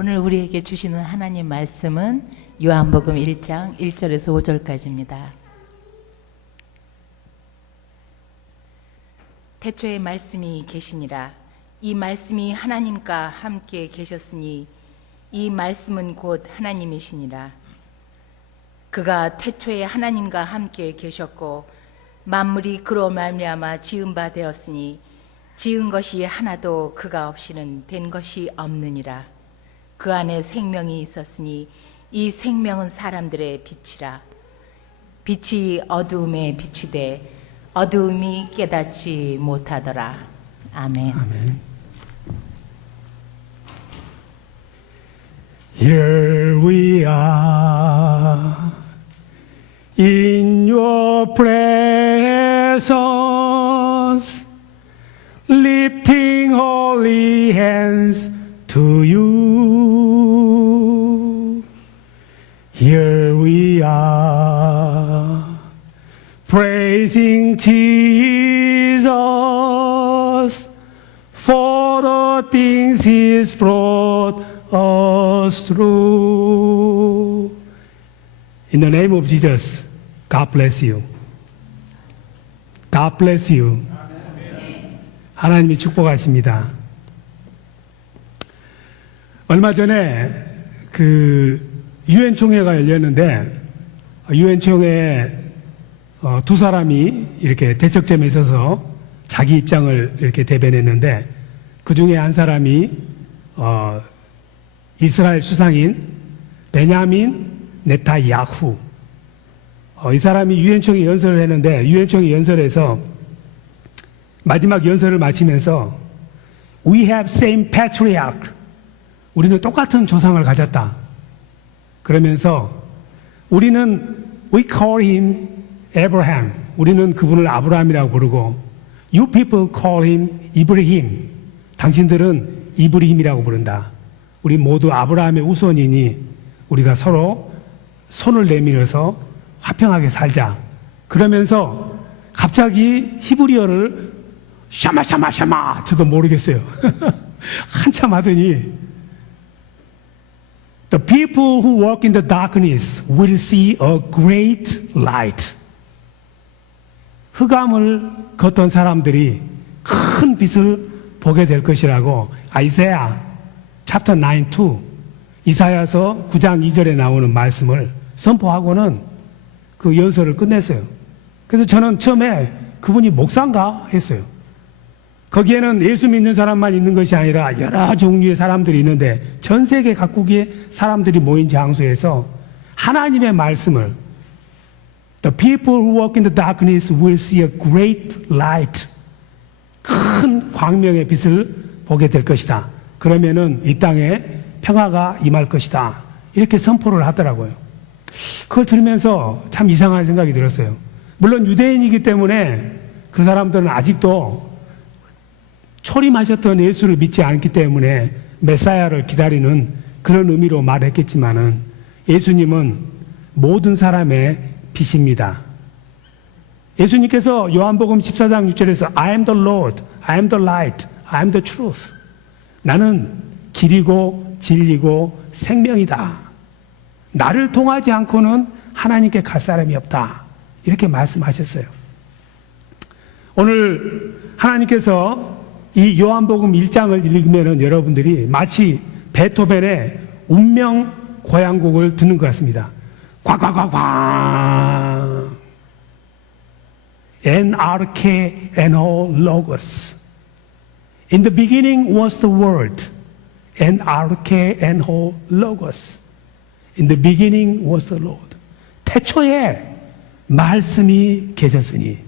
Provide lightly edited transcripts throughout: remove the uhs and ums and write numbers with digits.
오늘 우리에게 주시는 하나님 말씀은 요한복음 1장 1절에서 5절까지입니다. 태초에 말씀이 계시니라. 이 말씀이 하나님과 함께 계셨으니 이 말씀은 곧 하나님이시니라. 그가 태초에 하나님과 함께 계셨고 만물이 그로 말미암아 지은 바 되었으니 지은 것이 하나도 그가 없이는 된 것이 없느니라. 그 안에 생명이 있었으니 이 생명은 사람들의 빛이라. 빛이 어두움에 비추되 어두움이 깨닫지 못하더라. 아멘. 아멘. Here we are in your presence, lifting holy hands to you. Here we are praising Jesus for the things He's brought us through. In the name of Jesus, God bless you. God bless you. 하나님이 축복하십니다. 얼마 전에 유엔 총회가 열렸는데 유엔 총회에 두 사람이 이렇게 대척점에 서서 자기 입장을 이렇게 대변했는데 그 중에 한 사람이 이스라엘 수상인 베냐민 네타야후. 이 사람이 유엔총회 연설을 했는데 유엔총회 연설에서 마지막 연설을 마치면서 We have same patriarch. 우리는 똑같은 조상을 가졌다. 그러면서 우리는 We call him Abraham. 우리는 그분을 아브라함이라고 부르고 You people call him 이브리힘. 당신들은 이브리힘이라고 부른다. 우리 모두 아브라함의 우선이니 우리가 서로 손을 내밀어서 화평하게 살자. 그러면서 갑자기 히브리어를 샤마 저도 모르겠어요. 한참 하더니 The people who walk in the darkness will see a great light. 흑암을 걷던 사람들이 큰 빛을 보게 될 것이라고 아이사야 챕터 9:2 이사야서 9장 2절에 나오는 말씀을 선포하고는 그 연설을 끝냈어요. 그래서 저는 처음에 그분이 목사인가 했어요. 거기에는 예수 믿는 사람만 있는 것이 아니라 여러 종류의 사람들이 있는데 전 세계 각국의 사람들이 모인 장소에서 하나님의 말씀을 The people who walk in the darkness will see a great light. 큰 광명의 빛을 보게 될 것이다. 그러면은 이 땅에 평화가 임할 것이다. 이렇게 선포를 하더라고요. 그걸 들으면서 참 이상한 생각이 들었어요. 물론 유대인이기 때문에 그 사람들은 아직도 초림하셨던 예수를 믿지 않기 때문에 메사야를 기다리는 그런 의미로 말했겠지만은 예수님은 모든 사람의 빛입니다. 예수님께서 요한복음 14장 6절에서 I am the Lord, I am the light, I am the truth. 나는 길이고 진리고 생명이다. 나를 통하지 않고는 하나님께 갈 사람이 없다. 이렇게 말씀하셨어요. 오늘 하나님께서 이 요한복음 1장을 읽으면 여러분들이 마치 베토벤의 운명 고향곡을 듣는 것 같습니다. 꽉꽉꽉꽉 NRK NO Logos. In the beginning was the Word. NRK NO Logos. In the beginning was the Lord. 태초에 말씀이 계셨으니.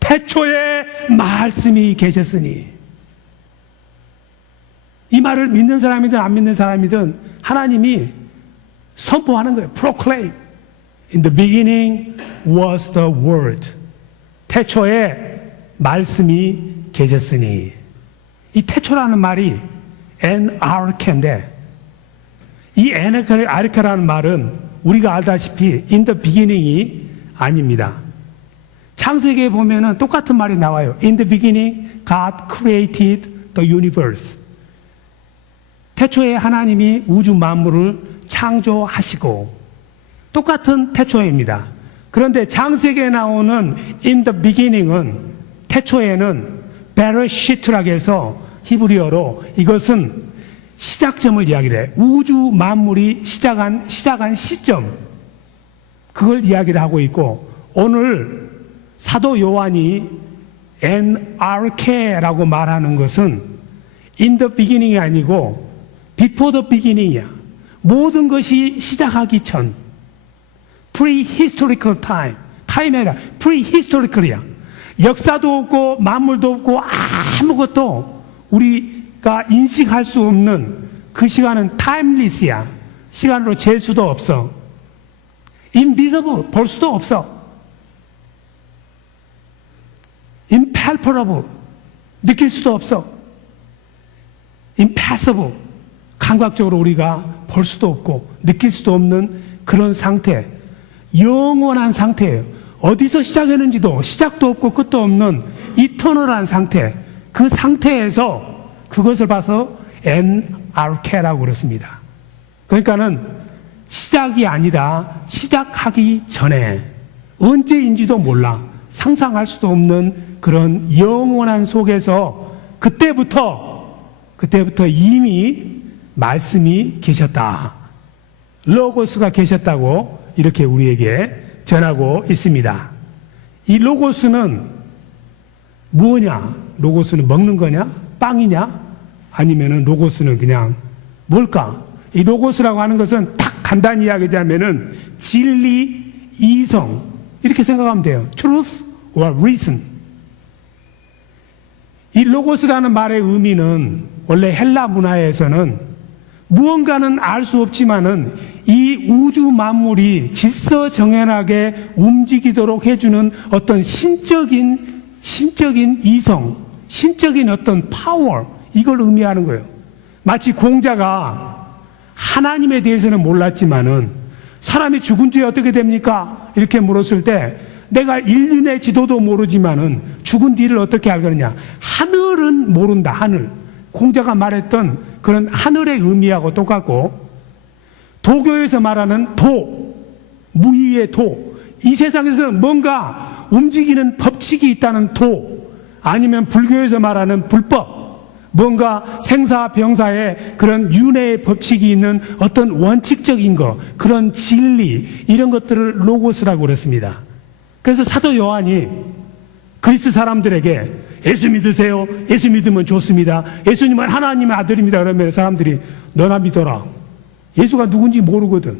태초에 말씀이 계셨으니. 이 말을 믿는 사람이든 안 믿는 사람이든 하나님이 선포하는 거예요. Proclaim. In the beginning was the Word. 태초에 말씀이 계셨으니. 이 태초라는 말이 NRK인데 이 NRK라는 말은 우리가 알다시피 in the beginning이 아닙니다. 창세기에 보면은 똑같은 말이 나와요. In the beginning, God created the universe. 태초에 하나님이 우주 만물을 창조하시고 똑같은 태초입니다. 그런데 창세기에 나오는 in the beginning은 태초에는 베레시트라고 해서 히브리어로 이것은 시작점을 이야기를 해요. 우주 만물이 시작한 시점, 그걸 이야기를 하고 있고, 오늘 사도 요한이 NRK라고 말하는 것은 in the beginning이 아니고 before the beginning이야. 모든 것이 시작하기 전, prehistorical time이 아니라 prehistorical이야. 역사도 없고 만물도 없고 아무것도 우리가 인식할 수 없는 그 시간은 timeless야. 시간으로 잴 수도 없어. invisible, 볼 수도 없어. impalpable, 느낄 수도 없어. impassible, 감각적으로 우리가 볼 수도 없고 느낄 수도 없는 그런 상태, 영원한 상태예요. 어디서 시작했는지도 시작도 없고 끝도 없는 이터널한 상태, 그 상태에서 그것을 봐서 NRK라고 그렇습니다. 그러니까는 시작이 아니라 시작하기 전에 언제인지도 몰라, 상상할 수도 없는 그런 영원한 속에서 그때부터 이미 말씀이 계셨다. 로고스가 계셨다고 이렇게 우리에게 전하고 있습니다. 이 로고스는 뭐냐? 로고스는 먹는 거냐? 빵이냐? 아니면은 로고스는 그냥 뭘까? 이 로고스라고 하는 것은 딱 간단히 이야기하면은 진리, 이성, 이렇게 생각하면 돼요. Truth or reason. 이 로고스라는 말의 의미는 원래 헬라 문화에서는 무언가는 알 수 없지만은 이 우주 만물이 질서정연하게 움직이도록 해주는 어떤 신적인 이성, 신적인 어떤 파워, 이걸 의미하는 거예요. 마치 공자가 하나님에 대해서는 몰랐지만은 사람이 죽은 뒤에 어떻게 됩니까? 이렇게 물었을 때 내가 인륜의 지도도 모르지만은 죽은 뒤를 어떻게 알겠느냐? 하늘은 모른다, 하늘. 공자가 말했던 그런 하늘의 의미하고 똑같고, 도교에서 말하는 도, 무의의 도, 이 세상에서는 뭔가 움직이는 법칙이 있다는 도, 아니면 불교에서 말하는 불법, 뭔가 생사병사의 그런 윤회의 법칙이 있는 어떤 원칙적인 것, 그런 진리, 이런 것들을 로고스라고 그랬습니다. 그래서 사도 요한이 그리스 사람들에게 예수 믿으세요. 예수 믿으면 좋습니다. 예수님은 하나님의 아들입니다. 그러면 사람들이 너나 믿어라. 예수가 누군지 모르거든.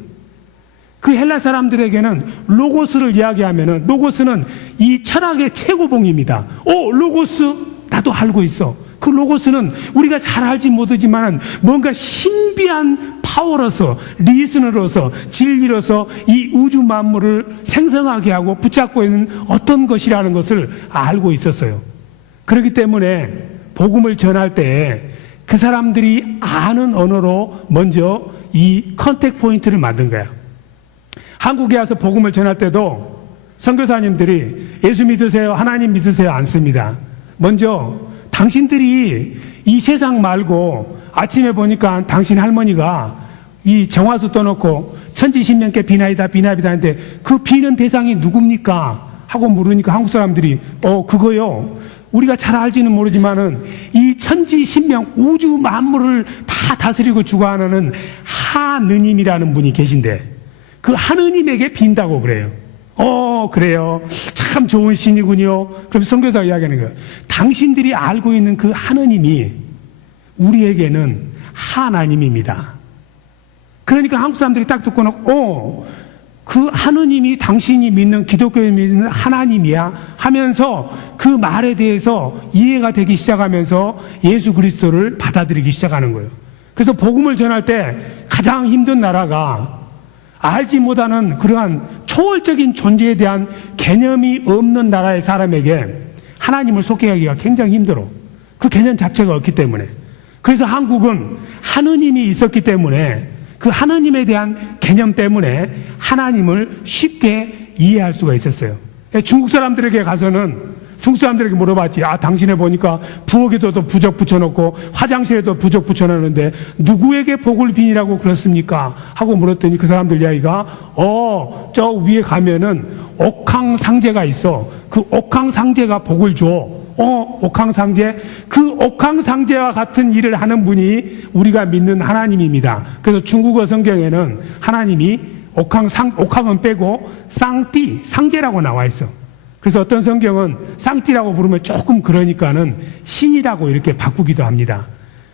그 헬라 사람들에게는 로고스를 이야기하면은, 로고스는 이 철학의 최고봉입니다. 로고스 나도 알고 있어. 그 로고스는 우리가 잘 알지 못하지만 뭔가 신비한 파워로서, 리스너로서, 진리로서 이 우주 만물을 생성하게 하고 붙잡고 있는 어떤 것이라는 것을 알고 있었어요. 그렇기 때문에 복음을 전할 때 그 사람들이 아는 언어로 먼저 이 컨택 포인트를 만든 거야. 한국에 와서 복음을 전할 때도 선교사님들이 예수 믿으세요, 하나님 믿으세요 안 씁니다. 먼저 당신들이 이 세상 말고, 아침에 보니까 당신 할머니가 이 정화수 떠놓고 천지신명께 비나이다 하는데 그 비는 대상이 누굽니까? 하고 물으니까 한국 사람들이 그거요, 우리가 잘 알지는 모르지만은 이 천지신명 우주 만물을 다 다스리고 주관하는 하느님이라는 분이 계신데 그 하느님에게 빈다고 그래요. 그래요. 참 좋은 신이군요. 그럼 선교사가 이야기하는 거예요. 당신들이 알고 있는 그 하느님이 우리에게는 하나님입니다. 그러니까 한국 사람들이 딱 듣고는 그 하느님이 당신이 믿는, 기독교에 믿는 하나님이야 하면서 그 말에 대해서 이해가 되기 시작하면서 예수 그리스도를 받아들이기 시작하는 거예요. 그래서 복음을 전할 때 가장 힘든 나라가 알지 못하는 그러한 초월적인 존재에 대한 개념이 없는 나라의 사람에게 하나님을 소개하기가 굉장히 힘들어. 그 개념 자체가 없기 때문에. 그래서 한국은 하느님이 있었기 때문에 그 하느님에 대한 개념 때문에 하나님을 쉽게 이해할 수가 있었어요. 중국 사람들에게 가서는 중국 사람들에게 물어봤지. 당신네 보니까 부엌에도 부적 붙여놓고 화장실에도 부적 붙여놓는데 누구에게 복을 비니라고 그렇습니까? 하고 물었더니 그 사람들 이야기가 저 위에 가면은 옥황상제가 있어. 그 옥황상제가 복을 줘. 옥황상제? 그 옥황상제와 같은 일을 하는 분이 우리가 믿는 하나님입니다. 그래서 중국어 성경에는 하나님이 옥황은 빼고 쌍띠, 상제라고 나와 있어. 그래서 어떤 성경은 쌍띠라고 부르면 조금 그러니까는 신이라고 이렇게 바꾸기도 합니다.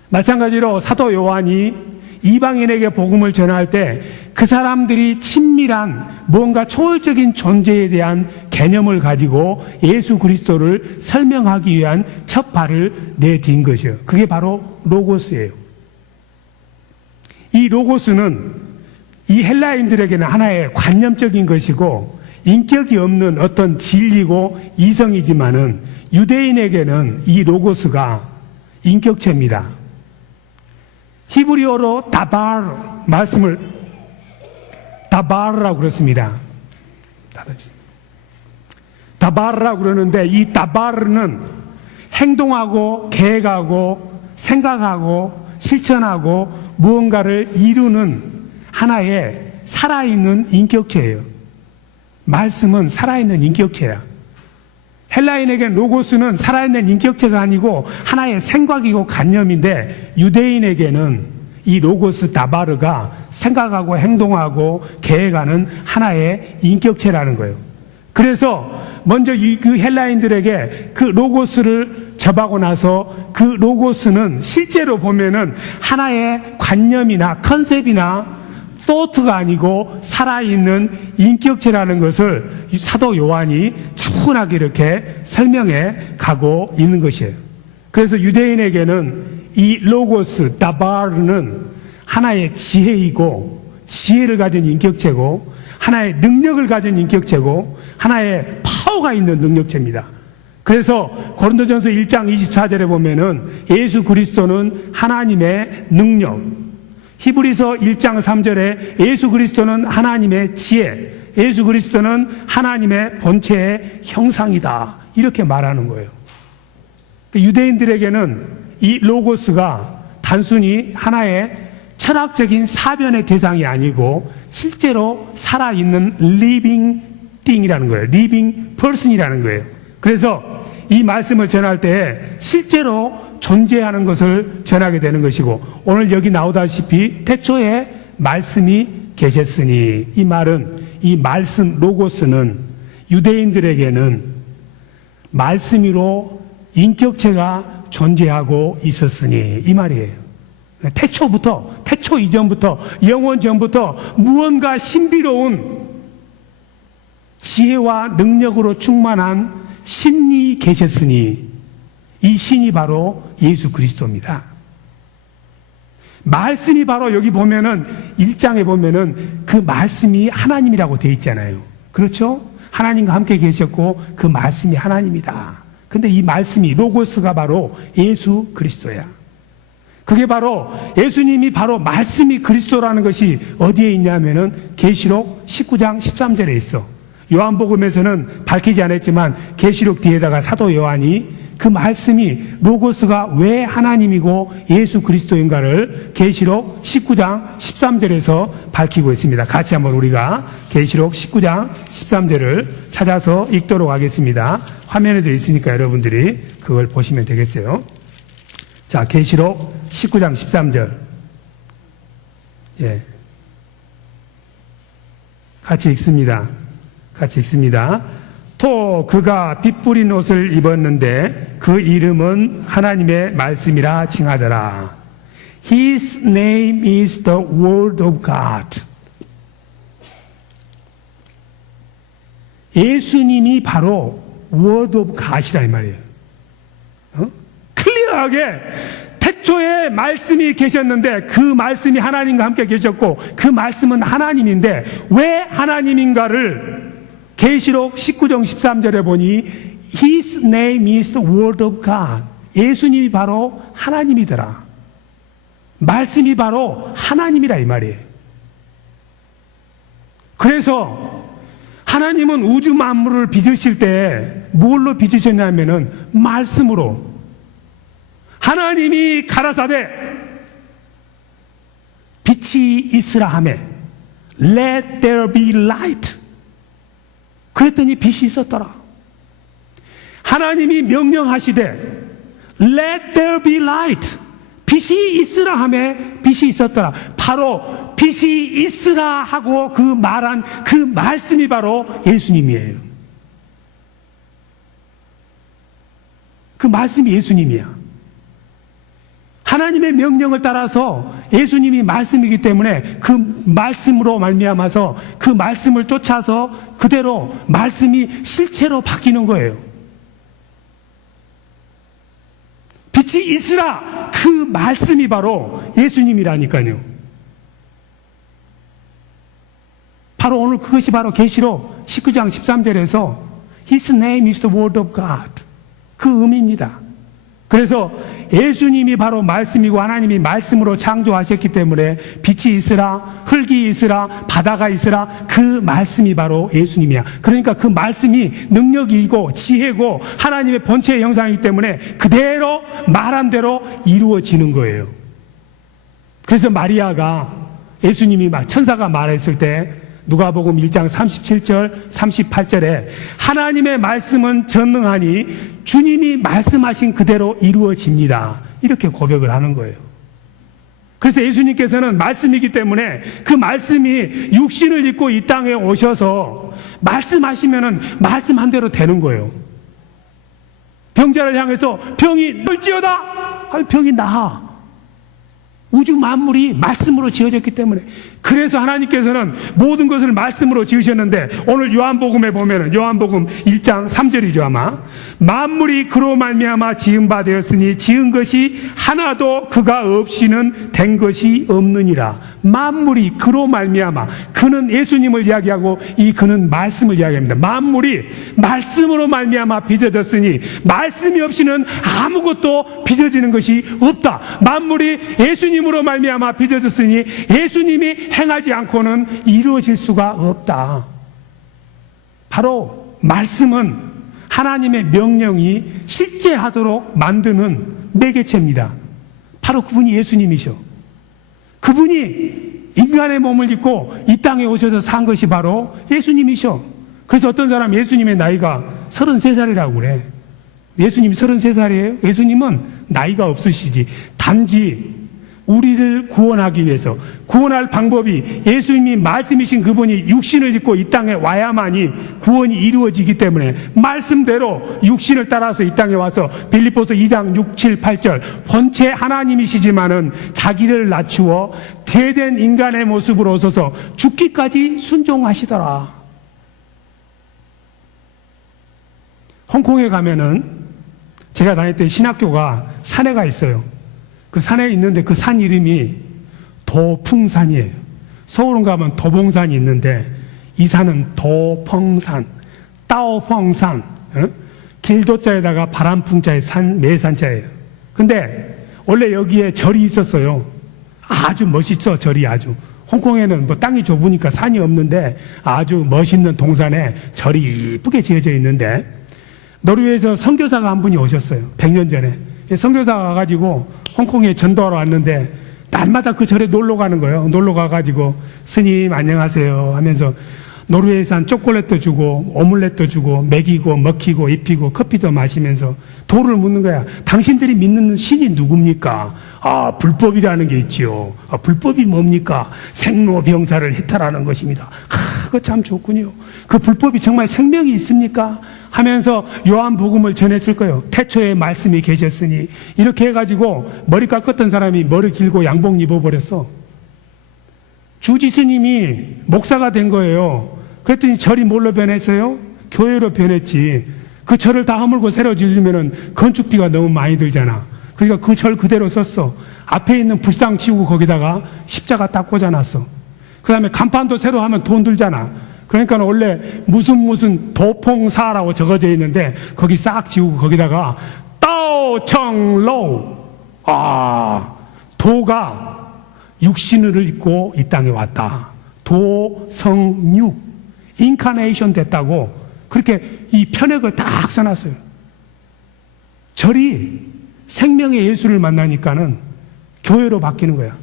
마찬가지로 사도 요한이 이방인에게 복음을 전할 때 그 사람들이 친밀한 뭔가 초월적인 존재에 대한 개념을 가지고 예수 그리스도를 설명하기 위한 첫 발을 내딘 것이에요. 그게 바로 로고스예요. 이 로고스는 이 헬라인들에게는 하나의 관념적인 것이고 인격이 없는 어떤 진리고 이성이지만은 유대인에게는 이 로고스가 인격체입니다. 히브리어로 다바르라고 그렇습니다. 다바르라고 그러는데 이 다바르는 행동하고 계획하고 생각하고 실천하고 무언가를 이루는 하나의 살아있는 인격체예요. 말씀은 살아있는 인격체야. 헬라인에겐 로고스는 살아있는 인격체가 아니고 하나의 생각이고 관념인데 유대인에게는 이 로고스 다바르가 생각하고 행동하고 계획하는 하나의 인격체라는 거예요. 그래서 먼저 그 헬라인들에게 그 로고스를 접하고 나서 그 로고스는 실제로 보면은 하나의 관념이나 컨셉이나 소트가 아니고 살아있는 인격체라는 것을 사도 요한이 차분하게 이렇게 설명해 가고 있는 것이에요. 그래서 유대인에게는 이 로고스, 다바르는 하나의 지혜이고 지혜를 가진 인격체고 하나의 능력을 가진 인격체고 하나의 파워가 있는 능력체입니다. 그래서 고린도전서 1장 24절에 보면은 예수 그리스도는 하나님의 능력, 히브리서 1장 3절에 예수 그리스도는 하나님의 지혜, 예수 그리스도는 하나님의 본체의 형상이다. 이렇게 말하는 거예요. 유대인들에게는 이 로고스가 단순히 하나의 철학적인 사변의 대상이 아니고 실제로 살아있는 living thing이라는 거예요. living person이라는 거예요. 그래서 이 말씀을 전할 때 실제로 존재하는 것을 전하게 되는 것이고 오늘 여기 나오다시피 태초에 말씀이 계셨으니 이 말은 이 말씀 로고스는 유대인들에게는 말씀으로 인격체가 존재하고 있었으니 이 말이에요. 태초 이전부터 영원 전부터 무언가 신비로운 지혜와 능력으로 충만한 신이 계셨으니 이 신이 바로 예수 그리스도입니다. 말씀이 바로 여기 보면은 1장에 보면은 그 말씀이 하나님이라고 되어 있잖아요. 그렇죠? 하나님과 함께 계셨고 그 말씀이 하나님이다. 근데 이 말씀이 로고스가 바로 예수 그리스도야. 그게 바로 예수님이 바로 말씀이 그리스도라는 것이 어디에 있냐면은 계시록 19장 13절에 있어. 요한복음에서는 밝히지 않았지만 계시록 뒤에다가 사도 요한이 그 말씀이 로고스가 왜 하나님이고 예수 그리스도인가를 계시록 19장 13절에서 밝히고 있습니다. 같이 한번 우리가 계시록 19장 13절을 찾아서 읽도록 하겠습니다. 화면에도 있으니까 여러분들이 그걸 보시면 되겠어요. 자, 계시록 19장 13절. 예. 같이 읽습니다. 또 그가 빛 뿌린 옷을 입었는데 그 이름은 하나님의 말씀이라 칭하더라. His name is the Word of God. 예수님이 바로 Word of God이라 이 말이에요. 클리어하게 태초에 말씀이 계셨는데 그 말씀이 하나님과 함께 계셨고 그 말씀은 하나님인데 왜 하나님인가를 계시록 19장 13절에 보니 His name is the Word of God. 예수님이 바로 하나님이더라. 말씀이 바로 하나님이라 이 말이에요. 그래서 하나님은 우주 만물을 빚으실 때 뭘로 빚으셨냐면은 말씀으로. 하나님이 가라사대 빛이 있으라 하매 Let there be light. 그랬더니 빛이 있었더라. 하나님이 명령하시되 Let there be light. 빛이 있으라 하매 빛이 있었더라. 바로 빛이 있으라 하고 그 말한 그 말씀이 바로 예수님이에요. 그 말씀이 예수님이야. 하나님의 명령을 따라서 예수님이 말씀이기 때문에 그 말씀으로 말미암아서 그 말씀을 쫓아서 그대로 말씀이 실체로 바뀌는 거예요. 빛이 있으라 그 말씀이 바로 예수님이라니까요. 바로 오늘 그것이 바로 계시록 19장 13절에서 His name is the word of God. 그 의미입니다. 그래서 예수님이 바로 말씀이고 하나님이 말씀으로 창조하셨기 때문에 빛이 있으라, 흙이 있으라, 바다가 있으라 그 말씀이 바로 예수님이야. 그러니까 그 말씀이 능력이고 지혜고 하나님의 본체의 형상이기 때문에 그대로 말한 대로 이루어지는 거예요. 그래서 마리아가 예수님이 천사가 말했을 때 누가복음 1장 37절 38절에 하나님의 말씀은 전능하니 주님이 말씀하신 그대로 이루어집니다. 이렇게 고백을 하는 거예요. 그래서 예수님께서는 말씀이기 때문에 그 말씀이 육신을 입고 이 땅에 오셔서 말씀하시면은 말씀한 대로 되는 거예요. 병자를 향해서 병이 널지어다. 병이 나아. 우주 만물이 말씀으로 지어졌기 때문에. 그래서 하나님께서는 모든 것을 말씀으로 지으셨는데 오늘 요한복음에 보면은 요한복음 1장 3절이죠 아마. 만물이 그로 말미암아 지은 바 되었으니 지은 것이 하나도 그가 없이는 된 것이 없느니라. 만물이 그로 말미암아. 그는 예수님을 이야기하고 이 그는 말씀을 이야기합니다. 만물이 말씀으로 말미암아 빚어졌으니 말씀이 없이는 아무것도 빚어지는 것이 없다. 만물이 예수님으로 말미암아 빚어졌으니 예수님이 행하지 않고는 이루어질 수가 없다. 바로 말씀은 하나님의 명령이 실제하도록 만드는 매개체입니다. 바로 그분이 예수님이셔. 그분이 인간의 몸을 입고 이 땅에 오셔서 산 것이 바로 예수님이셔. 그래서 어떤 사람 예수님의 나이가 33살이라고 그래. 예수님이 33살이에요? 예수님은 나이가 없으시지. 단지 우리를 구원하기 위해서 구원할 방법이 예수님이 말씀이신 그분이 육신을 입고 이 땅에 와야만이 구원이 이루어지기 때문에 말씀대로 육신을 따라서 이 땅에 와서 빌립보서 2장 6, 7, 8절 본체 하나님이시지만은 자기를 낮추어 죄된 인간의 모습으로 오셔서 죽기까지 순종하시더라. 홍콩에 가면은 제가 다녔던 신학교가 산에가 있어요. 그 산에 있는데 그 산 이름이 도풍산이에요. 서울은 가면 도봉산이 있는데 이 산은 도펑산, 따오펑산, 길도자에다가 바람풍자에 산, 매산자예요. 근데 원래 여기에 절이 있었어요. 아주 멋있어, 절이 아주. 홍콩에는 뭐 땅이 좁으니까 산이 없는데 아주 멋있는 동산에 절이 이쁘게 지어져 있는데 노르웨이에서 선교사가 한 분이 오셨어요. 100년 전에. 선교사가 와가지고 홍콩에 전도하러 왔는데 날마다 그 절에 놀러 가는 거예요. 놀러 가가지고 스님 안녕하세요 하면서 노르웨이산 초콜릿도 주고 오믈렛도 주고 먹이고 먹히고 입히고 커피도 마시면서 도를 묻는 거야. 당신들이 믿는 신이 누굽니까? 아, 불법이라는 게 있지요. 아, 불법이 뭡니까? 생로병사를 해탈하는 것입니다. 그거 참 좋군요. 그 불법이 정말 생명이 있습니까? 하면서 요한복음을 전했을 거예요. 태초에 말씀이 계셨으니. 이렇게 해가지고 머리 깎았던 사람이 머리 길고 양복 입어버렸어. 주지스님이 목사가 된 거예요. 그랬더니 절이 뭘로 변했어요? 교회로 변했지. 그 절을 다 허물고 새로 지으면은 건축비가 너무 많이 들잖아. 그러니까 그 절 그대로 썼어. 앞에 있는 불상 치우고 거기다가 십자가 딱 꽂아놨어. 그 다음에 간판도 새로 하면 돈 들잖아. 그러니까 원래 무슨 도퐁사라고 적어져 있는데 거기 싹 지우고 거기다가 따오청로. 도가 육신을 입고 이 땅에 왔다. 도성육. 인카네이션 됐다고 그렇게 이 편액을 딱 써놨어요. 절이 생명의 예수를 만나니까는 교회로 바뀌는 거야.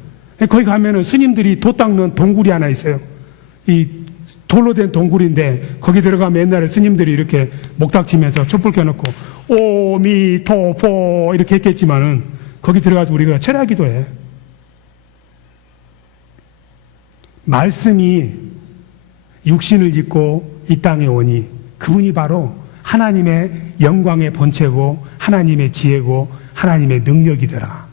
거기 가면은 스님들이 도 닦는 동굴이 하나 있어요. 이 돌로 된 동굴인데 거기 들어가면 옛날에 스님들이 이렇게 목닥치면서 촛불 켜놓고 오미토포 이렇게 했겠지만은 거기 들어가서 우리가 철야 기도해. 말씀이 육신을 입고 이 땅에 오니 그분이 바로 하나님의 영광의 본체고 하나님의 지혜고 하나님의 능력이더라.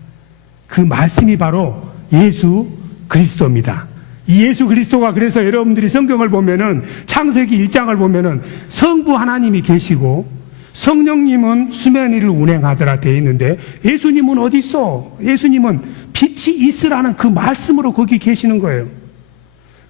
그 말씀이 바로 예수 그리스도입니다. 이 예수 그리스도가 그래서 여러분들이 성경을 보면은 창세기 1장을 보면은 성부 하나님이 계시고 성령님은 수면 위를 운행하더라 되어 있는데 예수님은 어디 있어? 예수님은 빛이 있으라는 그 말씀으로 거기 계시는 거예요.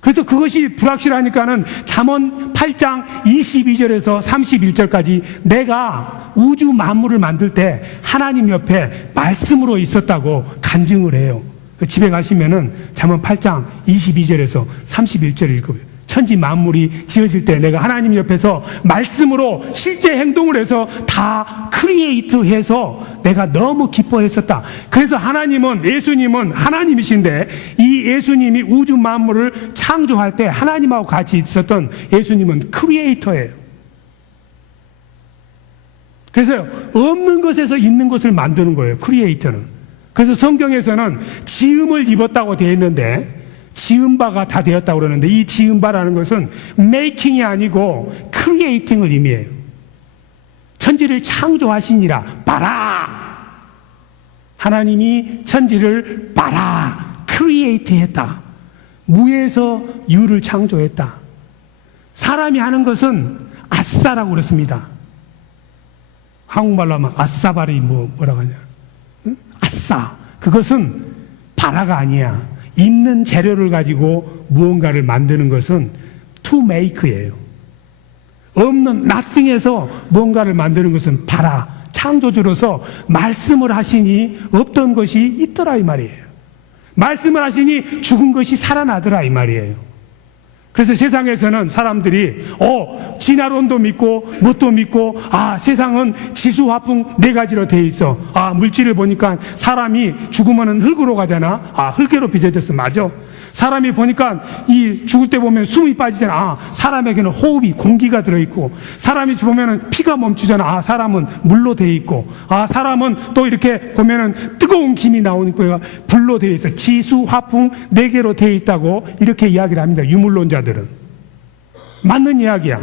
그래서 그것이 불확실하니까는 잠언 8장 22절에서 31절까지 내가 우주 만물을 만들 때 하나님 옆에 말씀으로 있었다고 간증을 해요. 집에 가시면은 잠언 8장 22절에서 31절 읽어요. 천지 만물이 지어질 때 내가 하나님 옆에서 말씀으로 실제 행동을 해서 다 크리에이트해서 내가 너무 기뻐했었다. 그래서 하나님은, 예수님은 하나님이신데 이 예수님이 우주 만물을 창조할 때 하나님하고 같이 있었던 예수님은 크리에이터예요. 그래서 없는 것에서 있는 것을 만드는 거예요, 크리에이터는. 그래서 성경에서는 지음을 입었다고 되어 있는데 지은 바가 다 되었다고 그러는데 이 지은 바라는 것은 메이킹이 아니고 크리에이팅을 의미해요. 천지를 창조하시니라. 봐라. 하나님이 천지를 봐라. 크리에이트 했다. 무에서 유를 창조했다. 사람이 하는 것은 아싸라고 그랬습니다. 한국말로 하면 아싸바리 뭐라고 하냐. 응? 아싸. 그것은 바라가 아니야. 있는 재료를 가지고 무언가를 만드는 것은 to make예요. 없는 nothing에서 뭔가를 만드는 것은 바라. 창조주로서 말씀을 하시니 없던 것이 있더라 이 말이에요. 말씀을 하시니 죽은 것이 살아나더라 이 말이에요. 그래서 세상에서는 사람들이 진화론도 믿고 뭣도 믿고 세상은 지수화풍 4가지로 돼 있어. 물질을 보니까 사람이 죽으면 흙으로 가잖아. 흙으로 빚어졌어. 맞아. 사람이 보니까 이 죽을 때 보면 숨이 빠지잖아. 사람에게는 호흡이 공기가 들어있고 사람이 보면은 피가 멈추잖아. 사람은 물로 돼 있고 사람은 또 이렇게 보면은 뜨거운 김이 나오니까 불로 돼 있어. 지수화풍 4개로 돼 있다고 이렇게 이야기를 합니다. 유물론자들은. 맞는 이야기야.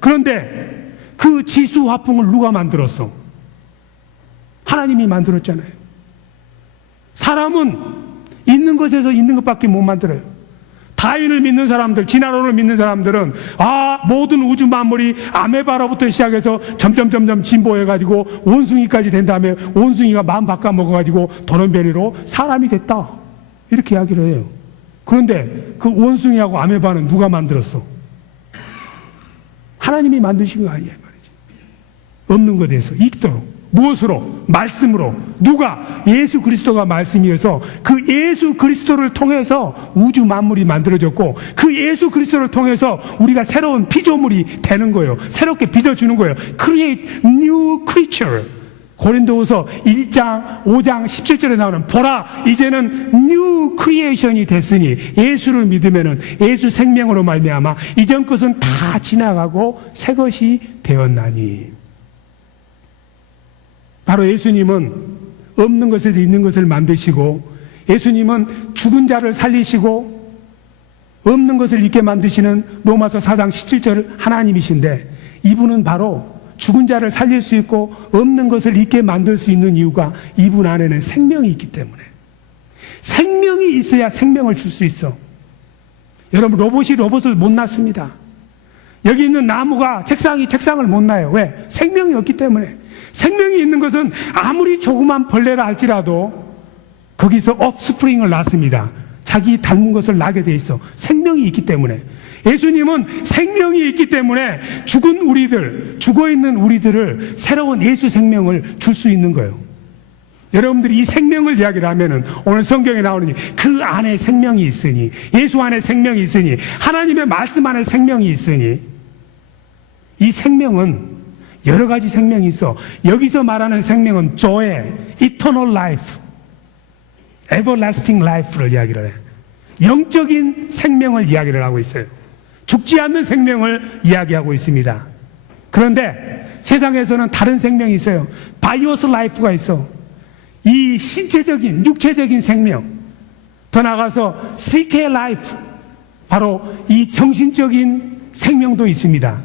그런데 그 지수화풍을 누가 만들었어? 하나님이 만들었잖아요. 사람은 있는 것에서 있는 것밖에 못 만들어요. 다윈을 믿는 사람들, 진화론을 믿는 사람들은 모든 우주 만물이 아메바로부터 시작해서 점점 진보해가지고 원숭이까지 된 다음에 원숭이가 마음 바꿔먹어가지고 돌연변이로 사람이 됐다. 이렇게 이야기를 해요. 그런데 그 원숭이하고 아메바는 누가 만들었어? 하나님이 만드신 거 아니야 말이지. 없는 것에서 있도록. 무엇으로? 말씀으로. 누가? 예수 그리스도가 말씀이어서 그 예수 그리스도를 통해서 우주 만물이 만들어졌고 그 예수 그리스도를 통해서 우리가 새로운 피조물이 되는 거예요. 새롭게 빚어주는 거예요. Create new creature. 고린도후서 1장 5장 17절에 나오는 보라 이제는 new creation이 됐으니 예수를 믿으면은 예수 생명으로 말미암아 이전 것은 다 지나가고 새 것이 되었나니. 바로 예수님은 없는 것에서 있는 것을 만드시고 예수님은 죽은 자를 살리시고 없는 것을 있게 만드시는 로마서 4장 17절 하나님이신데 이분은 바로 죽은 자를 살릴 수 있고 없는 것을 있게 만들 수 있는 이유가 이분 안에는 생명이 있기 때문에. 생명이 있어야 생명을 줄 수 있어. 여러분 로봇이 로봇을 못 낳습니다. 여기 있는 나무가 책상이 책상을 못 낳아요. 왜? 생명이 없기 때문에. 생명이 있는 것은 아무리 조그만 벌레라 할지라도 거기서 업스프링을 낳습니다. 자기 닮은 것을 낳게 돼 있어. 생명이 있기 때문에. 예수님은 생명이 있기 때문에 죽은 우리들, 죽어있는 우리들을 새로운 예수 생명을 줄 수 있는 거예요. 여러분들이 이 생명을 이야기를 하면은 오늘 성경에 나오는 그 안에 생명이 있으니, 예수 안에 생명이 있으니, 하나님의 말씀 안에 생명이 있으니, 이 생명은 여러 가지 생명이 있어. 여기서 말하는 생명은 조의 eternal life, everlasting life를 이야기를 해. 영적인 생명을 이야기를 하고 있어요. 죽지 않는 생명을 이야기하고 있습니다. 그런데 세상에서는 다른 생명이 있어요. 바이오스 라이프가 있어. 이 신체적인, 육체적인 생명. 더 나아가서 CK 라이프, 바로 이 정신적인 생명도 있습니다.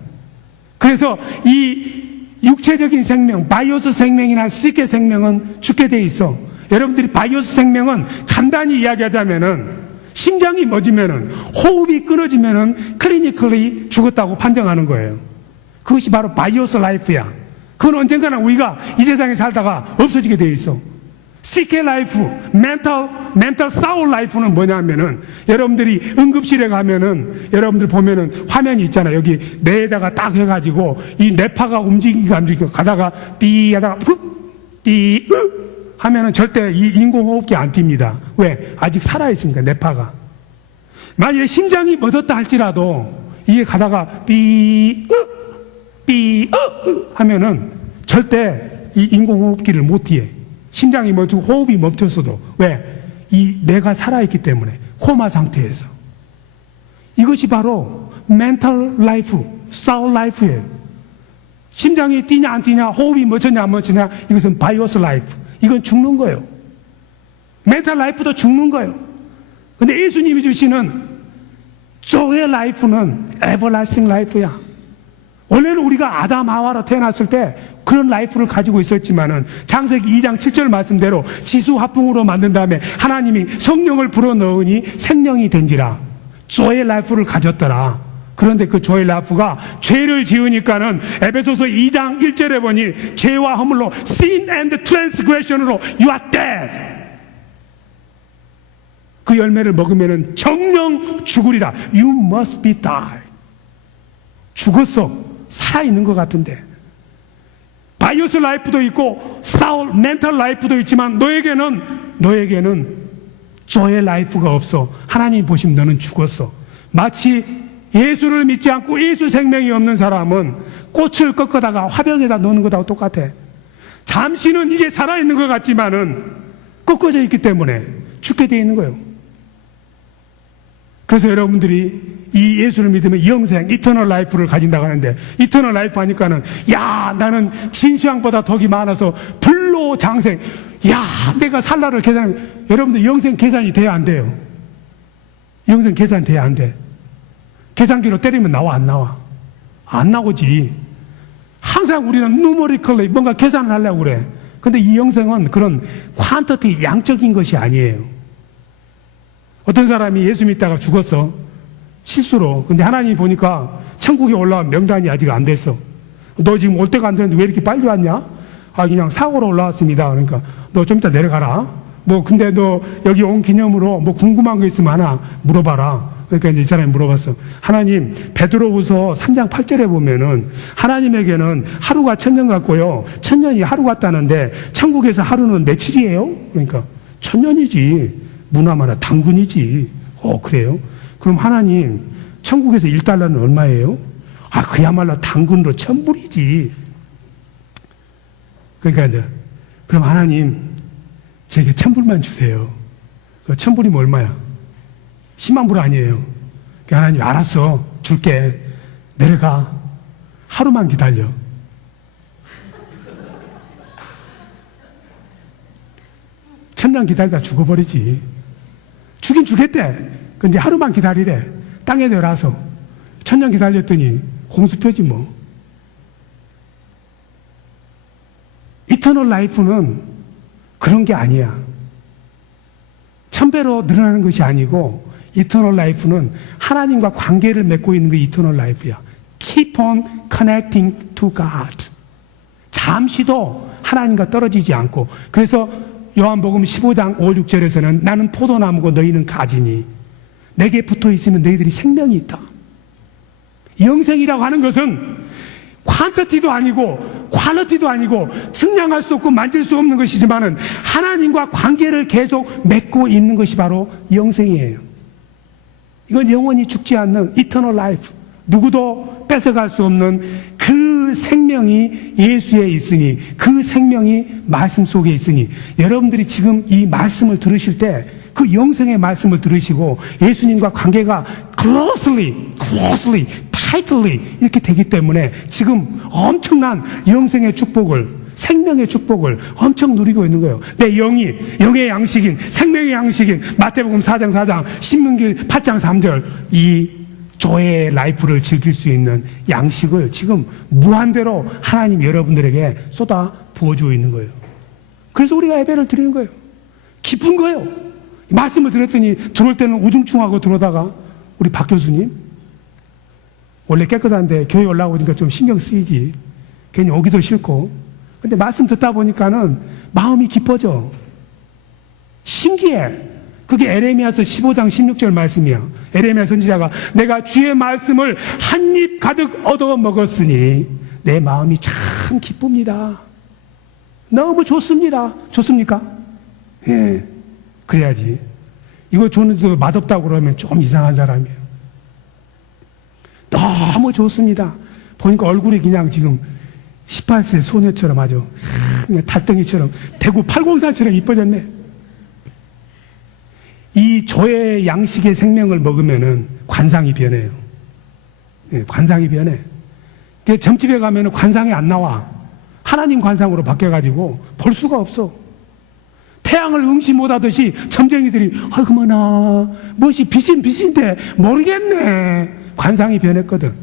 그래서 이 육체적인 생명, 바이오스 생명이나 CK 생명은 죽게 돼 있어. 여러분들이 바이오스 생명은 간단히 이야기하자면은 심장이 멎으면은, 호흡이 끊어지면은 클리니컬리 죽었다고 판정하는 거예요. 그것이 바로 바이오스 라이프야. 그건 언젠가는 우리가 이 세상에 살다가 없어지게 돼 있어. CK 라이프, 멘탈 사울 라이프는 뭐냐면은, 여러분들이 응급실에 가면은, 여러분들 보면은 화면이 있잖아요. 여기 뇌에다가 딱 해가지고, 이 뇌파가 움직이고 가다가, 삐 하다가, 삐, 하면은 절대 이 인공호흡기 안 틉니다. 왜? 아직 살아있으니까, 뇌파가. 만약에 심장이 멎었다 할지라도, 이게 가다가, 삐, 하면은 절대 이 인공호흡기를 못 틔해. 심장이 멈추고 호흡이 멈췄어도. 왜? 이 뇌가 살아있기 때문에. 코마 상태에서. 이것이 바로 멘탈 라이프, 사울 라이프예요. 심장이 뛰냐 안 뛰냐, 호흡이 멈췄냐 안 멈췄냐, 이것은 바이오스 라이프. 이건 죽는 거예요. 멘탈 라이프도 죽는 거예요. 근데 예수님이 주시는 조의 라이프는 에버라스팅 라이프야. 원래는 우리가 아담 하와로 태어났을 때 그런 라이프를 가지고 있었지만은 창세기 2장 7절 말씀대로 지수화풍으로 만든 다음에 하나님이 성령을 불어넣으니 생명이 된지라. 조의 라이프를 가졌더라. 그런데 그 조의 라이프가 죄를 지으니까는 에베소서 2장 1절에 보니 죄와 허물로 sin and transgression으로 you are dead. 그 열매를 먹으면은 정령 죽으리라. You must be die. 죽었어. 살아있는 것 같은데. 바이오스 라이프도 있고 사울 멘탈 라이프도 있지만 너에게는 조의 라이프가 없어. 하나님 보시면 너는 죽었어. 마치 예수를 믿지 않고 예수 생명이 없는 사람은 꽃을 꺾어다가 화병에다 넣는 것하고 똑같아. 잠시는 이게 살아있는 것 같지만은 꺾어져 있기 때문에 죽게 돼 있는 거예요. 그래서 여러분들이 이 예수를 믿으면 영생, 이터널 라이프를 가진다고 하는데, 이터널 라이프 하니까는, 야, 나는 진수양보다 덕이 많아서 불로 장생, 야, 내가 살라를 계산, 여러분들 영생 계산이 돼야 안 돼요? 영생 계산 돼야 안 돼. 계산기로 때리면 나와, 안 나와? 안 나오지. 항상 우리는 누머리컬리 뭔가 계산을 하려고 그래. 근데 이 영생은 그런 퀀터티, 양적인 것이 아니에요. 어떤 사람이 예수 믿다가 죽었어. 실수로. 근데 하나님이 보니까 천국에 올라온 명단이 아직 안 됐어. 너 지금 올 때가 안 됐는데 왜 이렇게 빨리 왔냐? 아, 그냥 사고로 올라왔습니다. 그러니까 너 좀 이따 내려가라. 근데 너 여기 온 기념으로 궁금한 거 있으면 하나 물어봐라. 그러니까 이제 이 사람이 물어봤어. 하나님, 베드로후서 3장 8절에 보면은 하나님에게는 하루가 1000년 같고요. 1000년이 하루 같다는데 천국에서 하루는 며칠이에요? 그러니까 1000년이지. 무나마나 당근이지. 그래요? 그럼 하나님, 천국에서 1달러는 얼마예요? 아, 그야말로 당근으로 1000불이지. 그러니까 이제, 그럼 하나님, 제게 1000불만 주세요. 1000불이면 얼마야? 10만 불 아니에요. 그러니까 하나님, 알았어. 줄게. 내려가. 하루만 기다려. 천년 기다리다 죽어버리지. 죽긴 죽겠대. 근데 하루만 기다리래. 땅에 내려와서. 1000년 기다렸더니 공수표지 뭐. 이터널 라이프는 그런 게 아니야. 1000배로 늘어나는 것이 아니고, 이터널 라이프는 하나님과 관계를 맺고 있는 게 이터널 라이프야. Keep on connecting to God. 잠시도 하나님과 떨어지지 않고. 그래서 요한복음 15장 5, 6절에서는 나는 포도나무고 너희는 가지니 내게 붙어 있으면 너희들이 생명이 있다. 영생이라고 하는 것은 퀀터티도 아니고 퀄리티도 아니고 측량할 수 없고 만질 수 없는 것이지만은 하나님과 관계를 계속 맺고 있는 것이 바로 영생이에요. 이건 영원히 죽지 않는 eternal life. 누구도 뺏어갈 수 없는 그 생명이 예수에 있으니, 그 생명이 말씀 속에 있으니, 여러분들이 지금 이 말씀을 들으실 때 그 영생의 말씀을 들으시고 예수님과 관계가 closely, tightly 이렇게 되기 때문에 지금 엄청난 영생의 축복을, 생명의 축복을 엄청 누리고 있는 거예요. 내 영의 양식인, 생명의 양식인 마태복음 4장 4장, 신명기 8장 3절, 이 조의 라이프를 즐길 수 있는 양식을 지금 무한대로 하나님 여러분들에게 쏟아 부어주고 있는 거예요. 그래서 우리가 예배를 드리는 거예요. 기쁜 거예요. 말씀을 들었더니 들어올 때는 우중충하고 들어오다가 우리 박 교수님 원래 깨끗한데 교회 올라오니까 좀 신경 쓰이지. 괜히 오기도 싫고. 근데 말씀 듣다 보니까는 마음이 기뻐져. 신기해. 그게 에레미야서 15장 16절 말씀이야. 에레미야 선지자가 내가 주의 말씀을 한 입 가득 얻어 먹었으니 내 마음이 참 기쁩니다. 너무 좋습니다. 좋습니까? 예. 그래야지. 이거 저는 맛없다고 그러면 좀 이상한 사람이에요. 너무 좋습니다. 보니까 얼굴이 그냥 지금 18세 소녀처럼 아주 그냥 달덩이처럼 대구 804처럼 이뻐졌네. 이 조의 양식의 생명을 먹으면은 관상이 변해요. 예, 관상이 변해. 점집에 가면은 관상이 안 나와. 하나님 관상으로 바뀌어가지고 볼 수가 없어. 태양을 응시 못하듯이 점쟁이들이 그만아 무엇이 빛인데 모르겠네. 관상이 변했거든.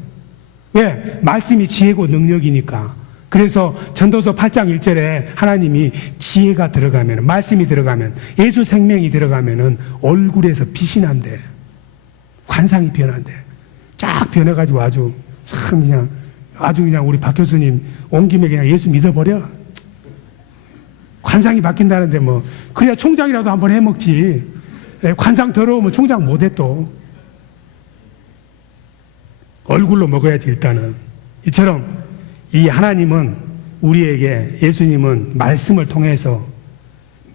왜? 말씀이 지혜고 능력이니까. 그래서 전도서 8장 1절에 하나님이 지혜가 들어가면, 말씀이 들어가면, 예수 생명이 들어가면은 얼굴에서 빛이 난대. 관상이 변한대. 쫙 변해가지고 아주 참 그냥 우리 박 교수님 온 김에 그냥 예수 믿어버려. 관상이 바뀐다는데 뭐 그래야 총장이라도 한번 해먹지. 관상 더러우면 총장 못해 또. 얼굴로 먹어야지 일단은. 이처럼 이 하나님은 우리에게, 예수님은 말씀을 통해서,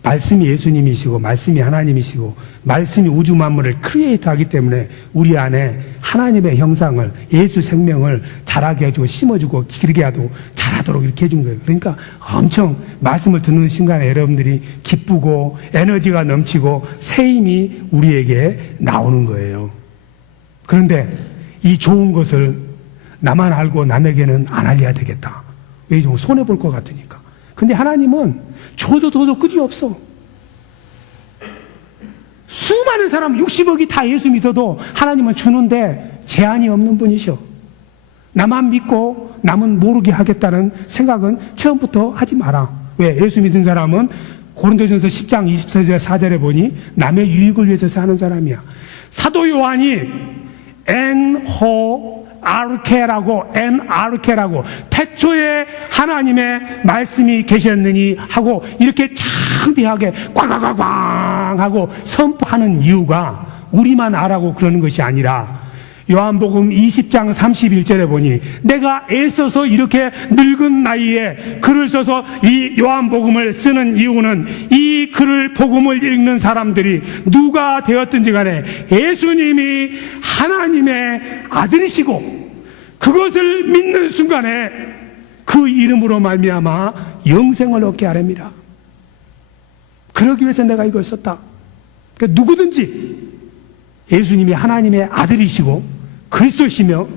말씀이 예수님이시고 말씀이 하나님이시고 말씀이 우주 만물을 크리에이트 하기 때문에 우리 안에 하나님의 형상을, 예수 생명을 자라게 해주고 심어주고 기르게 하고 자라도록 이렇게 해준 거예요. 그러니까 엄청 말씀을 듣는 순간에 여러분들이 기쁘고 에너지가 넘치고 새 힘이 우리에게 나오는 거예요. 그런데 이 좋은 것을 나만 알고 남에게는 안 알려야 되겠다. 왜? 좀 손해볼 것 같으니까. 근데 하나님은 줘도 끝이 없어. 수많은 사람 60억이 다 예수 믿어도 하나님은 주는데 제한이 없는 분이셔. 나만 믿고 남은 모르게 하겠다는 생각은 처음부터 하지 마라. 왜? 예수 믿은 사람은 고린도전서 10장 24절에 보니 남의 유익을 위해서 사는 사람이야. 사도 요한이 NRK라고 태초에 하나님의 말씀이 계셨느니 하고 이렇게 창대하게 꽝꽝꽝꽝 하고 선포하는 이유가 우리만 알라고 그러는 것이 아니라 요한복음 20장 31절에 보니 내가 애써서 이렇게 늙은 나이에 글을 써서 이 요한복음을 쓰는 이유는 이 글을, 복음을 읽는 사람들이 누가 되었든지 간에 예수님이 하나님의 아들이시고 그것을 믿는 순간에 그 이름으로 말미암아 영생을 얻게 하렵니다. 그러기 위해서 내가 이걸 썼다. 그러니까 누구든지 예수님이 하나님의 아들이시고 그리스도시며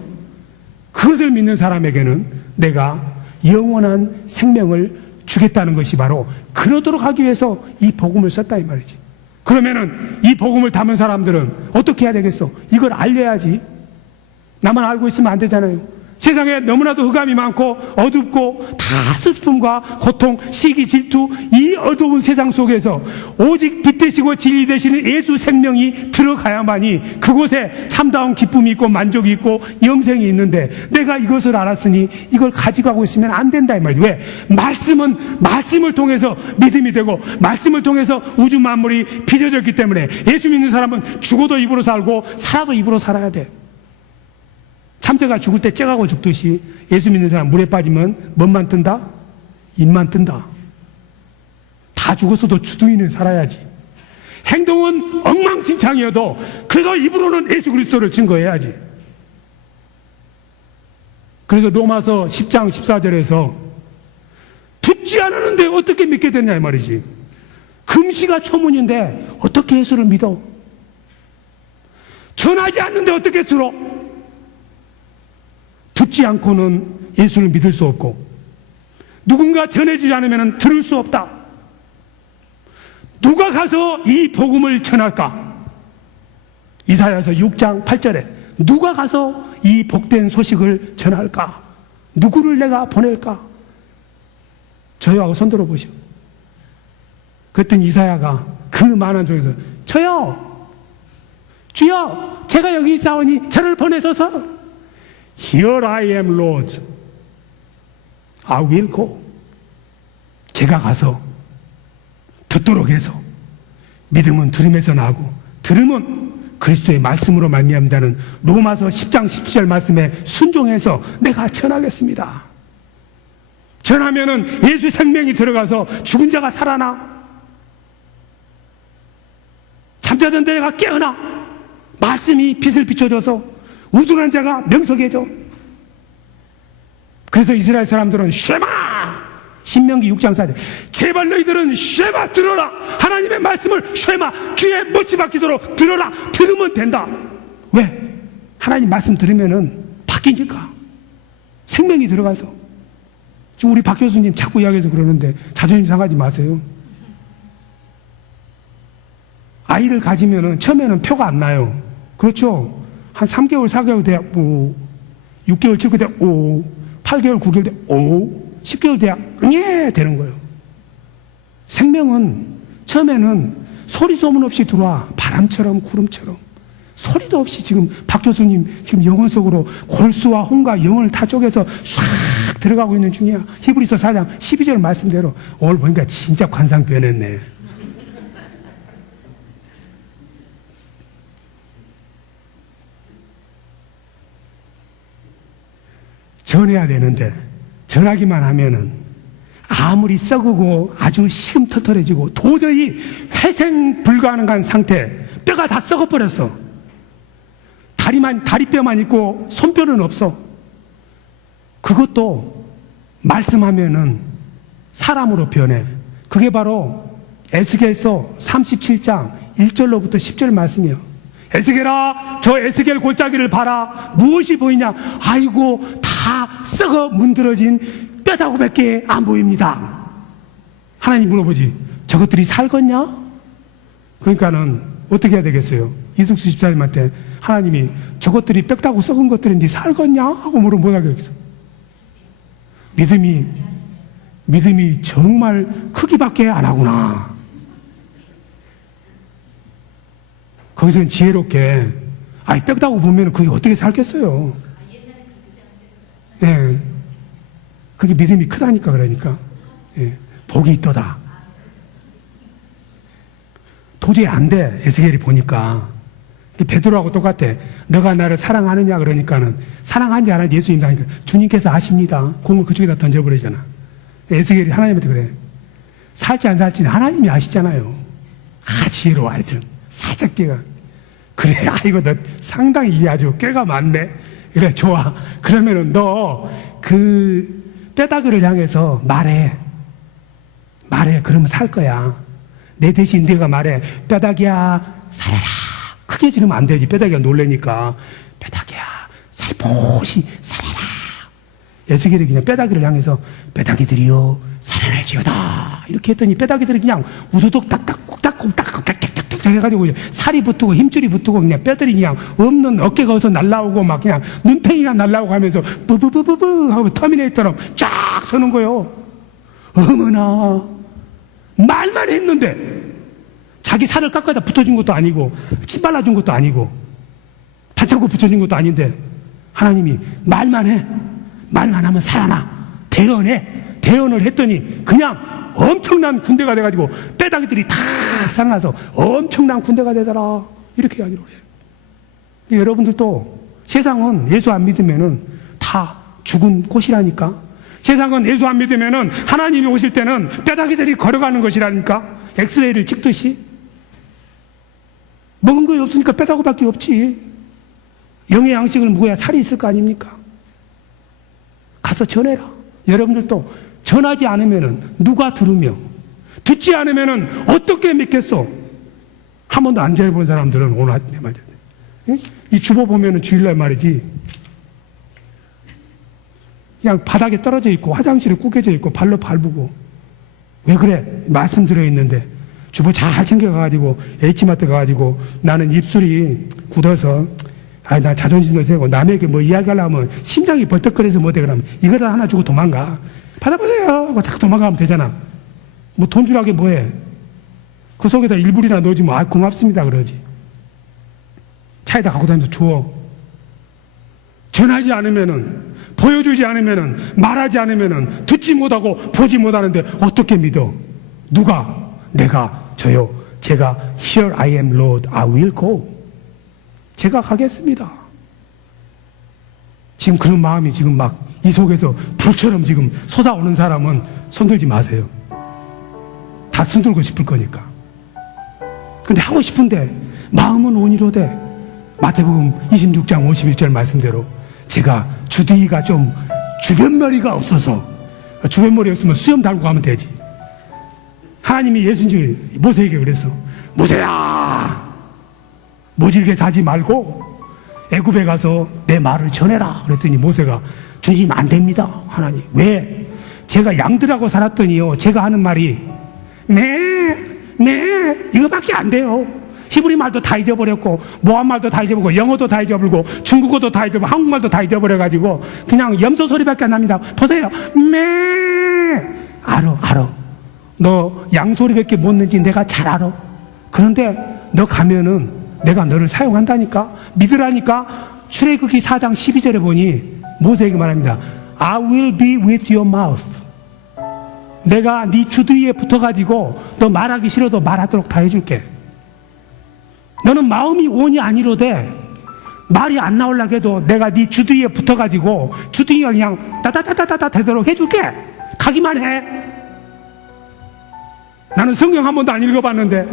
그것을 믿는 사람에게는 내가 영원한 생명을 주겠다는 것이 바로 그러도록 하기 위해서 이 복음을 썼다 이 말이지. 그러면은 이 복음을 담은 사람들은 어떻게 해야 되겠어? 이걸 알려야지. 나만 알고 있으면 안 되잖아요. 세상에 너무나도 흑암이 많고 어둡고 다 슬픔과 고통, 시기, 질투, 이 어두운 세상 속에서 오직 빛 되시고 진리 되시는 예수 생명이 들어가야만이 그곳에 참다운 기쁨이 있고 만족이 있고 영생이 있는데 내가 이것을 알았으니 이걸 가져가고 있으면 안 된다 이 말이에요. 왜? 말씀은 말씀을 통해서 믿음이 되고 말씀을 통해서 우주 만물이 빚어졌기 때문에 예수 믿는 사람은 죽어도 입으로 살고 살아도 입으로 살아야 돼. 참새가 죽을 때 째가고 죽듯이 예수 믿는 사람 물에 빠지면 뭔만 뜬다? 입만 뜬다. 다 죽었어도 주두이는 살아야지. 행동은 엉망진창이어도 그래도 입으로는 예수 그리스도를 증거해야지. 그래서 로마서 10장 14절에서 듣지 않았는데 어떻게 믿게 됐냐 이 말이지. 금시가 초문인데 어떻게 예수를 믿어? 전하지 않는데 어떻게 들어? 듣지 않고는 예수를 믿을 수 없고 누군가 전해주지 않으면 들을 수 없다. 누가 가서 이 복음을 전할까? 이사야서 6장 8절에 누가 가서 이 복된 소식을 전할까? 누구를 내가 보낼까? 저요하고 손들어 보시오. 그랬더니 이사야가 그 많은 중에서 저요! 주여! 제가 여기 있사오니 저를 보내소서. Here I am, Lord. I will go. 제가 가서 듣도록 해서 믿음은 들음에서 나고 들음은 그리스도의 말씀으로 말미암다는 로마서 10장 17절 말씀에 순종해서 내가 전하겠습니다. 전하면은 예수 생명이 들어가서 죽은 자가 살아나, 잠자던 자가 깨어나, 말씀이 빛을 비춰줘서 우둔한 자가 명석해져. 그래서 이스라엘 사람들은 쉐마! 신명기 6장 4절 제발 너희들은 쉐마 들어라. 하나님의 말씀을 쉐마 귀에 못지 박히도록 들어라. 들으면 된다. 왜? 하나님 말씀 들으면은 바뀌니까 생명이 들어가서. 지금 우리 박 교수님 자꾸 이야기해서 그러는데 자존심 상하지 마세요. 아이를 가지면은 처음에는 표가 안 나요. 그렇죠? 한 3개월 4개월 돼야 6개월 7개월 돼야 8개월 9개월 돼야 10개월 돼야 예 되는 거예요. 생명은 처음에는 소리 소문 없이 들어와. 바람처럼 구름처럼 소리도 없이. 지금 박 교수님 지금 영혼 속으로 골수와 혼과 영혼을 다 쪼개서 싹 들어가고 있는 중이야. 히브리서 4장 12절 말씀대로. 오늘 보니까 진짜 관상 변했네. 전해야 되는데 전하기만 하면은 아무리 썩고 아주 시금털털해지고 도저히 회생 불가능한 상태, 뼈가 다 썩어버렸어. 다리뼈만 있고 손뼈는 없어. 그것도 말씀하면은 사람으로 변해. 그게 바로 에스겔서 37장 1절로부터 10절 말씀이에요. 에스겔아, 저 에스겔 골짜기를 봐라. 무엇이 보이냐? 아이고, 다 썩어 문드러진 뼈다구밖에 안 보입니다. 하나님 물어보지. 저것들이 살겄냐? 그러니까는 어떻게 해야 되겠어요? 이숙수 집사님한테 하나님이 저것들이 뼈다구 썩은 것들인데 살겄냐? 하고 물으면 뭐라 그러겠어? 믿음이 정말 크기밖에 안 하구나. 거기서는 지혜롭게, 아이, 뼈다구 보면 그게 어떻게 살겠어요? 예. 그게 믿음이 크다니까, 그러니까. 예. 복이 있도다. 도저히 안 돼, 에스겔이 보니까. 베드로하고 똑같아. 너가 나를 사랑하느냐, 그러니까는, 사랑하는지 안 하는지 예수님 하니까, 주님께서 아십니다. 공을 그쪽에다 던져버리잖아. 에스겔이 하나님한테 그래. 살지 안 살지는 하나님이 아시잖아요. 지혜로워, 하여튼. 살짝 깨가. 그래, 아이고, 너 상당히 이게 아주 꾀가 많네. 그래, 좋아. 그러면은 너 그 뼈다귀를 향해서 말해. 그러면 살 거야. 내 대신 네가 말해. 뼈다귀야, 살아라. 크게 지르면 안 되지. 뼈다귀가 놀래니까. 뼈다귀야, 살포시 살아라. 에스겔이 그냥 뼈다귀를 향해서 뼈다귀들이여 살아날지어다. 이렇게 했더니 뼈다귀들이 그냥 우두둑 딱딱 꾹딱꾹딱 해가지고 살이 붙고 힘줄이 붙고 그냥 뼈들이 그냥 없는 어깨가 어서 날라오고 막 그냥 눈탱이가 날라오고 하면서 뿌뿌뿌뿌뿌 하고 터미네이터처럼 쫙 서는 거예요. 어머나, 말만 했는데 자기 살을 깎아다 붙어준 것도 아니고 침 발라준 것도 아니고 반창고 붙여준 것도 아닌데 하나님이 말만 해. 말만 하면 살아나. 대언을 했더니 그냥 엄청난 군대가 돼가지고 뼈다귀들이 다 살아나서 엄청난 군대가 되더라. 이렇게 이야기를 해요. 여러분들도 세상은 예수 안 믿으면은 다 죽은 꽃이라니까. 세상은 예수 안 믿으면은 하나님이 오실 때는 뼈다귀들이 걸어가는 것이라니까. 엑스레이를 찍듯이. 먹은 거 없으니까 뼈다귀밖에 없지. 영의 양식을 먹어야 살이 있을 거 아닙니까? 가서 전해라. 여러분들도 전하지 않으면은 누가 들으며, 듣지 않으면은 어떻게 믿겠어? 한 번도 안 전해본 사람들은 오늘 아침에 맞아야 돼. 이 주보 보면은 주일날 말이지, 그냥 바닥에 떨어져 있고 화장실에 구겨져 있고 발로 밟고. 왜 그래? 말씀 들어있는데 주보 잘 챙겨가가지고 H마트 가가지고 나는 입술이 굳어서 나 자존심도 세고 남에게 뭐 이야기하려면 심장이 벌떡거려서 못해. 그러면 이거를 하나 주고 도망가. 받아보세요 하고 자꾸 도망가면 되잖아. 뭐 돈 주라게 뭐해. 그 속에다 일불이나 넣어주면 고맙습니다 그러지. 차에다 갖고 다니면서 줘. 전하지 않으면은, 보여주지 않으면은, 말하지 않으면은, 듣지 못하고 보지 못하는데 어떻게 믿어? 누가? 내가, 저요. 제가 Here I am Lord, I will go. 제가 가겠습니다. 지금 그런 마음이 지금 막 이 속에서 불처럼 지금 솟아오는 사람은 손들지 마세요. 다 손들고 싶을 거니까. 근데 하고 싶은데 마음은 온이로되 마태복음 26장 51절 말씀대로 제가 주둥이가 좀 주변머리가 없어서, 주변머리 없으면 수염 달고 가면 되지. 하나님이 예수님 모세에게 그랬어. 모세야, 모질게 사지 말고 애굽에 가서 내 말을 전해라. 그랬더니 모세가 주님 안 됩니다. 하나님. 왜? 제가 양들하고 살았더니요, 제가 하는 말이 네 이거밖에 안 돼요. 히브리 말도 다 잊어버렸고 모함 말도 다 잊어버리고 영어도 다 잊어버리고 중국어도 다 잊어버리고 한국말도 다 잊어버려가지고 그냥 염소 소리밖에 안 납니다. 보세요. 알아. 너 양소리밖에 못 넣는지 내가 잘 알아. 그런데 너 가면은 내가 너를 사용한다니까. 믿으라니까. 출애굽기 4장 12절에 보니 모세에게 말합니다. I will be with your mouth. 내가 네 주둥이에 붙어가지고 너 말하기 싫어도 말하도록 다 해줄게. 너는 마음이 온이 아니로되 말이 안 나오려고 해도 내가 네 주둥이에 붙어가지고 주둥이가 그냥 따다다다다다 되도록 해줄게. 가기만 해. 나는 성경 한 번도 안 읽어봤는데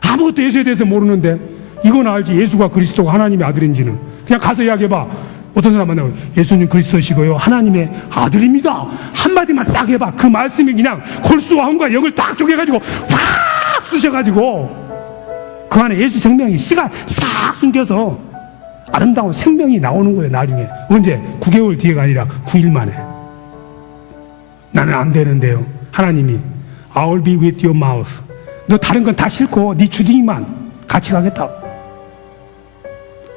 아무것도 예수에 대해서 모르는데 이건 알지. 예수가 그리스도가 하나님의 아들인지는. 그냥 가서 이야기해봐. 어떤 사람 만나면 예수님 그리스도시고요 하나님의 아들입니다. 한마디만 싹 해봐. 그 말씀이 그냥 골수와 혼과 영을 딱 쪼개가지고 확 쑤셔가지고 그 안에 예수 생명이 씨가 싹 숨겨서 아름다운 생명이 나오는 거예요. 나중에. 언제? 9개월 뒤에가 아니라 9일 만에. 나는 안 되는데요. 하나님이 I'll be with your mouth. 너 다른 건 다 싫고 네 주둥이만 같이 가겠다.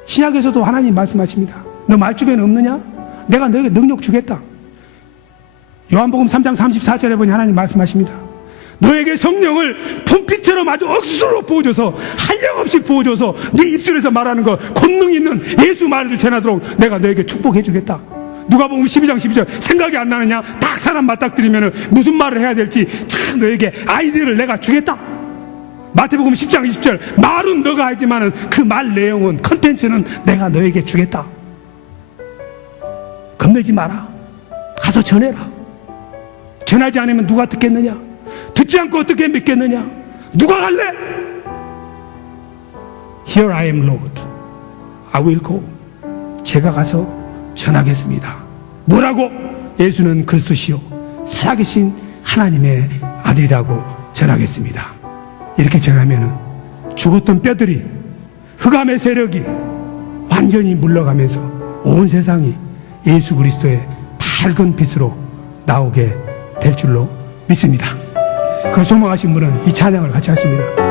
신약에서도 하나님 말씀하십니다. 너 말주변에 없느냐? 내가 너에게 능력 주겠다. 요한복음 3장 34절에 보니 하나님 말씀하십니다. 너에게 성령을 봄빛처럼 아주 억수로 부어줘서 한량없이 부어줘서 네 입술에서 말하는 거 권능 있는 예수 말을 전하도록 내가 너에게 축복해 주겠다. 누가복음 12장 12절 생각이 안 나느냐? 딱 사람 맞닥뜨리면 무슨 말을 해야 될지 참 너에게 아이디어를 내가 주겠다. 마태복음 10장 20절 말은 너가 하지만은 그 말 내용은 컨텐츠는 내가 너에게 주겠다. 겁내지 마라. 가서 전해라. 전하지 않으면 누가 듣겠느냐? 듣지 않고 어떻게 믿겠느냐? 누가 갈래? Here I am Lord, I will go. 제가 가서 전하겠습니다. 뭐라고? 예수는 그리스도시요 살아계신 하나님의 아들이라고 전하겠습니다. 이렇게 전하면은 죽었던 뼈들이, 흑암의 세력이 완전히 물러가면서 온 세상이 예수 그리스도의 밝은 빛으로 나오게 될 줄로 믿습니다. 그걸 소망하신 분은 이 찬양을 같이 하십니다.